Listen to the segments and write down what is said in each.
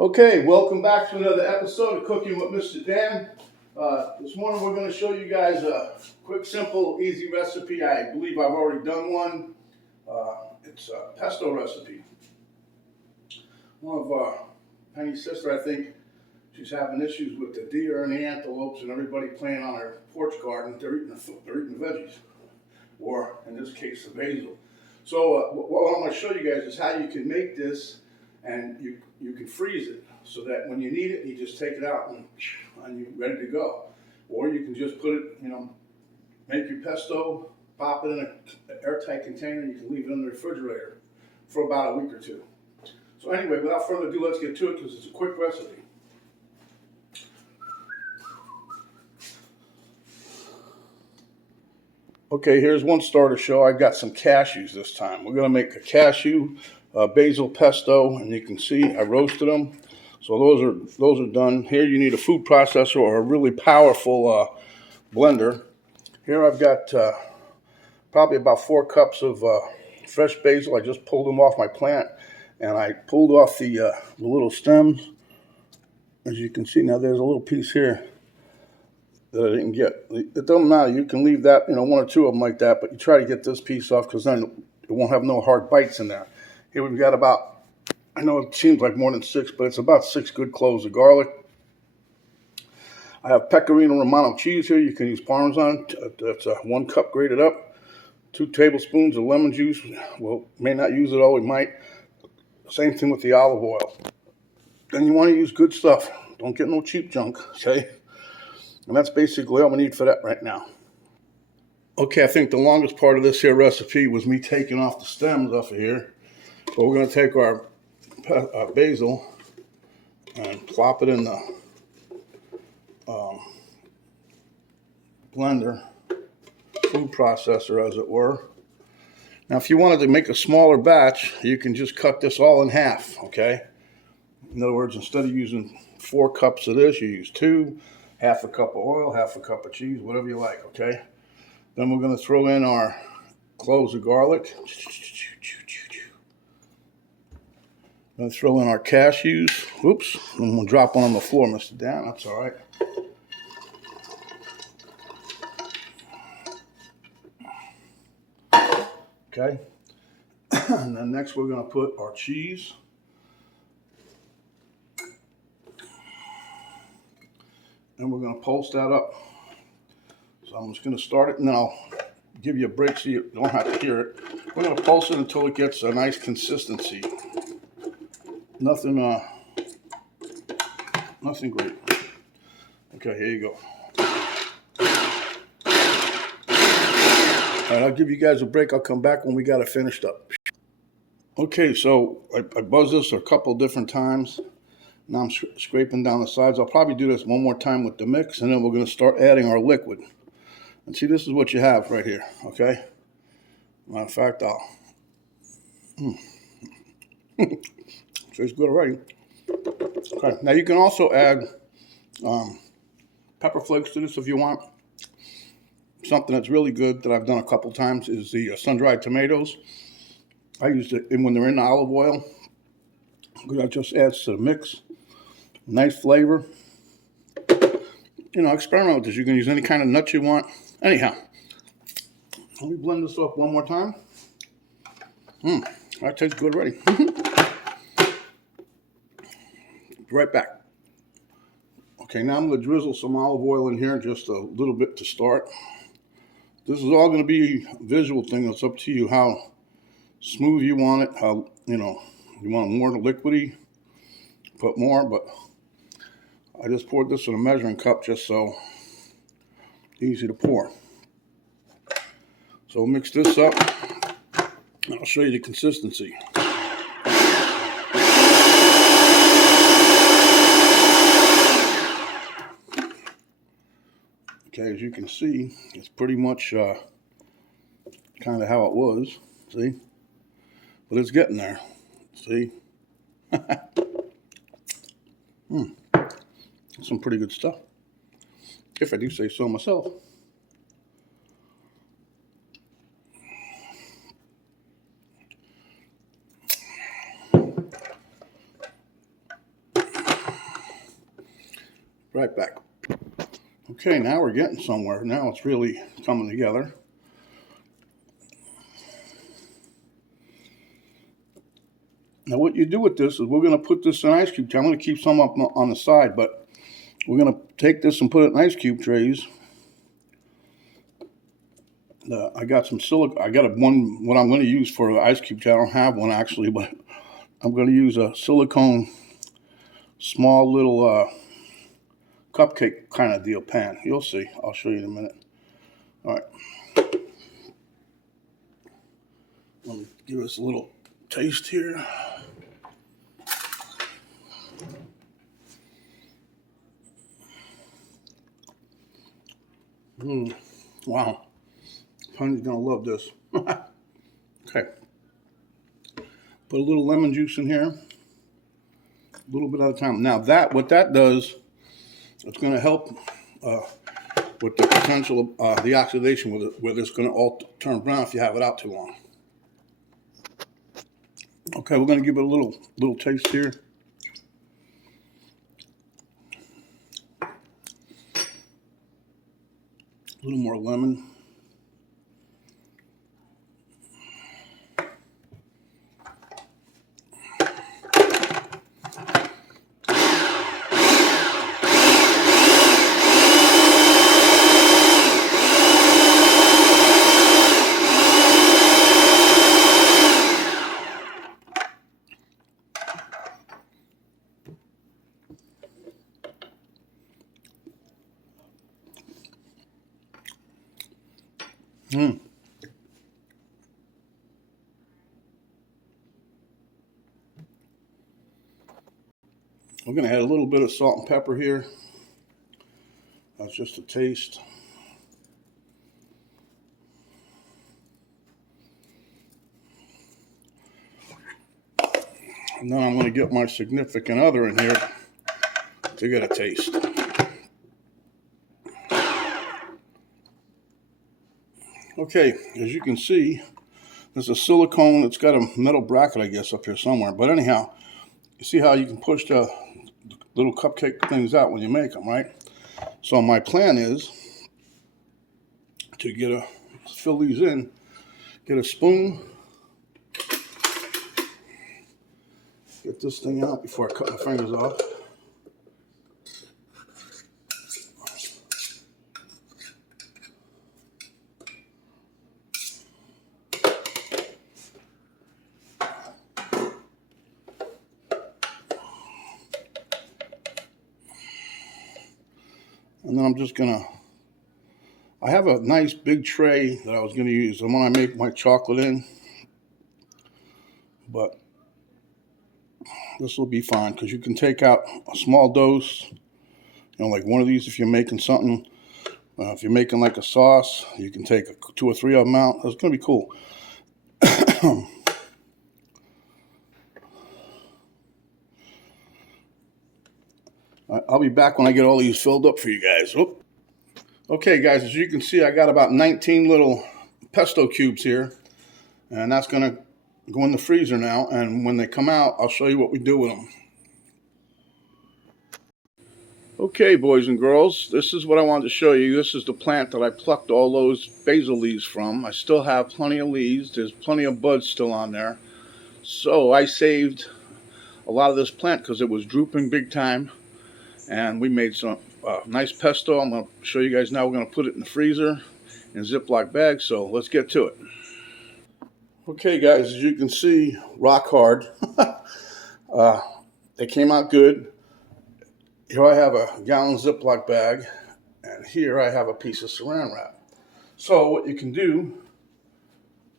Okay, welcome back to another episode of Cooking with Mr. Dan. This morning we're going to show you guys a quick, simple, easy recipe. I believe I've already done one. It's a pesto recipe. One of Penny's sister, I think, she's having issues with the deer and the antelopes and everybody playing on her porch garden. They're eating the veggies, or in this case, the basil. So what I'm going to show you guys is how you can make this, and you can freeze it so that when you need it, you just take it out and you're ready to go. Or you can just put it, make your pesto, pop it in an airtight container, and you can leave it in the refrigerator for about a week or two. So anyway, without further ado, let's get to it because it's a quick recipe. Okay, here's one starter show. I've got some cashews this time. We're going to make a cashew basil pesto, and you can see I roasted them. So those are done. Here you need a food processor or a really powerful blender. Here I've got probably about 4 cups of fresh basil. I just pulled them off my plant, and I pulled off the little stems. As you can see now, there's a little piece here that I didn't get. It doesn't matter. You can leave that, 1 or 2 of them like that, but you try to get this piece off because then it won't have no hard bites in there. Here we've got about, I know it seems like more than 6, but it's about 6 good cloves of garlic. I have pecorino romano cheese here. You can use parmesan. That's 1 cup grated up. 2 tablespoons of lemon juice. Well, may not use it all. We might. Same thing with the olive oil. Then you want to use good stuff. Don't get no cheap junk, okay? And that's basically all we need for that right now. Okay, I think the longest part of this here recipe was me taking off the stems off of here. But we're going to take our basil and plop it in the blender, food processor as it were. Now if you wanted to make a smaller batch, you can just cut this all in half, okay? In other words, instead of using 4 cups of this, you use 2, half a cup of oil, half a cup of cheese, whatever you like, okay? Then we're going to throw in our cloves of garlic. Then throw in our cashews. Oops, and we'll drop one on the floor, Mr. Dan. That's all right. Okay. And then next we're going to put our cheese. And we're going to pulse that up. So I'm just going to start it, and then I'll give you a break so you don't have to hear it. We're going to pulse it until it gets a nice consistency. Nothing great. Okay, here you go. All right, I'll give you guys a break. I'll come back when we got it finished up. Okay, so I buzzed this a couple different times. Now I'm scraping down the sides. I'll probably do this one more time with the mix, and then we're going to start adding our liquid. And see, this is what you have right here, okay? Matter of fact, tastes good already. Okay, now you can also add pepper flakes to this if you want. Something that's really good that I've done a couple times is the sun-dried tomatoes. I use it when they're in the olive oil. That just adds to the mix. Nice flavor. Experiment with this. You can use any kind of nuts you want. Anyhow, let me blend this up one more time. That tastes good already. Right back. Okay, now I'm going to drizzle some olive oil in here, just a little bit to start. This is all going to be a visual thing. It's up to you how smooth you want it, how, you want more liquidy, put more, but I just poured this in a measuring cup just so easy to pour. So mix this up, and I'll show you the consistency. Okay, as you can see, it's pretty much kind of how it was, see? But it's getting there, see? Some pretty good stuff, if I do say so myself. Right back. Okay, now we're getting somewhere. Now it's really coming together. Now what you do with this is we're going to put this in ice cube tray. I'm going to keep some up on the side, but we're going to take this and put it in ice cube trays. I got some silicone. I got one, what I'm going to use for the ice cube tray. I don't have one actually, but I'm going to use a silicone small little cupcake kind of deal pan. You'll see. I'll show you in a minute. All right. Let me give us a little taste here. Wow. Honey's gonna love this. Okay. Put a little lemon juice in here. A little bit at a time. Now what that does, it's gonna help with the potential of the oxidation where it's gonna all turn brown if you have it out too long. Okay, we're gonna give it a little taste here. A little more lemon. We're going to add a little bit of salt and pepper here. That's just a taste. And then I'm going to get my significant other in here to get a taste. Okay, as you can see, there's a silicone. It's got a metal bracket, I guess, up here somewhere. But anyhow, you see how you can push the little cupcake things out when you make them, right? So my plan is to fill these in, get a spoon, get this thing out before I cut my fingers off. And then I'm just I have a nice big tray that I was gonna use the one I make my chocolate in, but this will be fine because you can take out a small dose, like one of these if you're making something. If you're making like a sauce, you can take 2 or 3 of them out. It's gonna be cool. I'll be back when I get all these filled up for you guys. Oop. Okay, guys, as you can see, I got about 19 little pesto cubes here, and that's going to go in the freezer now, and when they come out, I'll show you what we do with them. Okay, boys and girls, this is what I wanted to show you. This is the plant that I plucked all those basil leaves from. I still have plenty of leaves. There's plenty of buds still on there. So I saved a lot of this plant because it was drooping big time. And we made some nice pesto. I'm going to show you guys now. We're going to put it in the freezer in a Ziploc bag. So let's get to it. Okay, guys, as you can see, rock hard. They came out good. Here I have a gallon Ziploc bag, and here I have a piece of saran wrap. So what you can do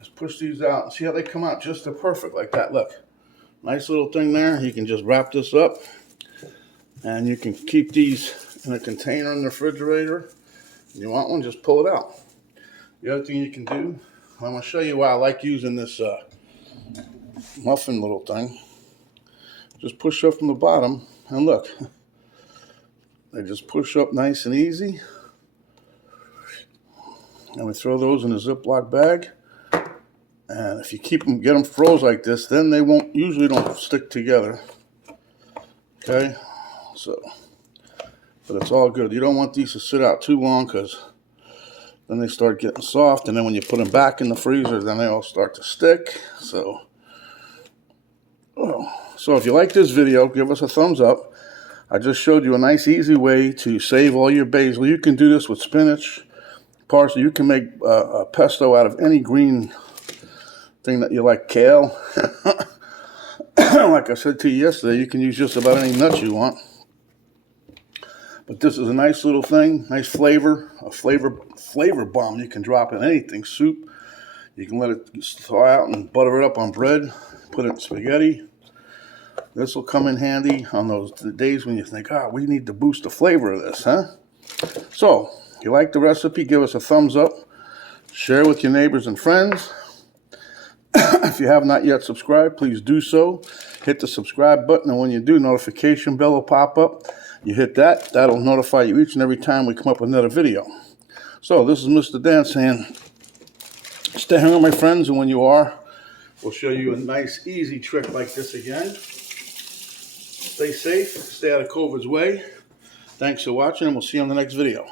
is push these out and see how they come out just perfect like that. Look, nice little thing there. You can just wrap this up. And you can keep these in a container in the refrigerator. If you want one, just pull it out. The other thing you can do, I'm going to show you why I like using this muffin little thing. Just push up from the bottom, and look. They just push up nice and easy. And we throw those in a Ziploc bag. And if you get them froze like this, then they usually don't stick together. Okay? So But it's all good. You don't want these to sit out too long because then they start getting soft, and then when you put them back in the freezer, then they all start to stick. So if you like this video, give us a thumbs up. I just showed you a nice easy way to save all your basil. You can do this with spinach, parsley. You can make a pesto out of any green thing that you like, kale. Like I said to you yesterday, you can use just about any nuts you want. But this is a nice little thing, nice flavor, a flavor bomb. You can drop in anything, soup. You can let it thaw out and butter it up on bread, put it in spaghetti. This will come in handy on those days when you think, we need to boost the flavor of this, huh? So, if you like the recipe, give us a thumbs up. Share with your neighbors and friends. If you have not yet subscribed, please do so. Hit the subscribe button, and when you do, notification bell will pop up. You hit that, that'll notify you each and every time we come up with another video. So this is Mr. Dan saying, stay hungry, my friends, and when you are, we'll show you a nice, easy trick like this again. Stay safe, stay out of COVID's way. Thanks for watching, and we'll see you on the next video.